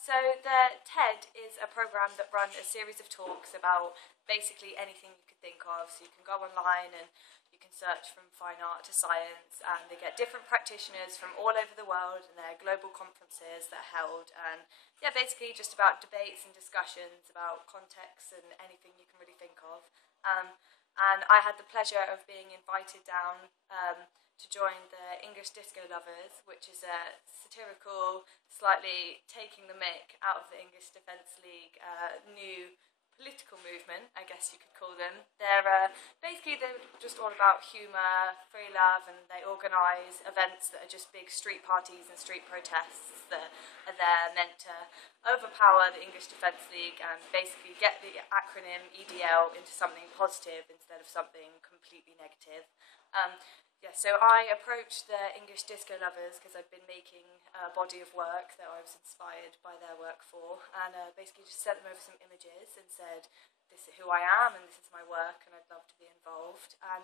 So the TED is a program that runs a series of talks about basically anything you could think of. So you can go online and you can search from fine art to science, and they get different practitioners from all over the world, and there are global conferences that are held, and yeah, basically just about debates and discussions about context and anything you can really think of. And I had the pleasure of being invited down to join the English Disco Lovers, which is a satirical, slightly taking the mick out of the English Defence League new political movement, I guess you could call them. They're just all about humour, free love, and they organise events that are just big street parties and street protests that are there meant to overpower the English Defence League and basically get the acronym EDL into something positive instead of something completely negative. So I approached the English Disco Lovers because I'd been making a body of work that I was inspired by their work for, and basically just sent them over some images and said, this is who I am and this is my work and I'd love to be involved. And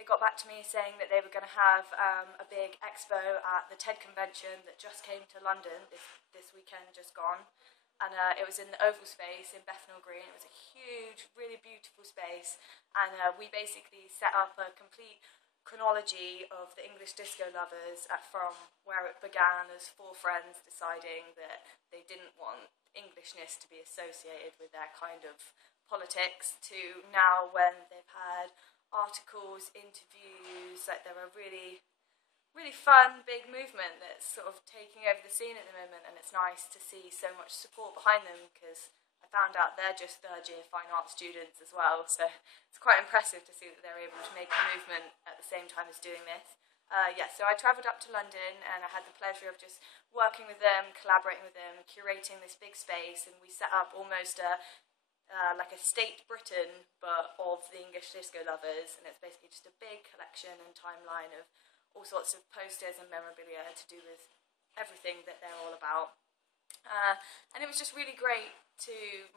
they got back to me saying that they were going to have a big expo at the TED convention that just came to London this weekend just gone. And it was in the Oval Space in Bethnal Green. It was a huge, really beautiful space, and we basically set up a complete chronology of the English Disco Lovers from where it began as four friends deciding that they didn't want Englishness to be associated with their kind of politics, to now when they've had articles, interviews, like they're a really fun big movement that's sort of taking over the scene at the moment, and it's nice to see so much support behind them because I found out they're just third year fine art students as well, so it's quite impressive to see that they're able to make a movement at the same time as doing this. So I travelled up to London and I had the pleasure of just working with them, collaborating with them, curating this big space, and we set up almost like a state Britain but of the English Disco Lovers, and it's basically just a big collection and timeline of all sorts of posters and memorabilia to do with everything that they're all about. And it was just really great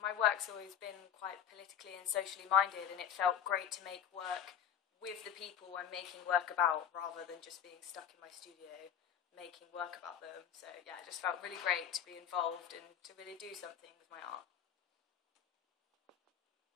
my work's always been quite politically and socially minded, and it felt great to make work with the people I'm making work about rather than just being stuck in my studio making work about them. So yeah, it just felt really great to be involved and to really do something with my art.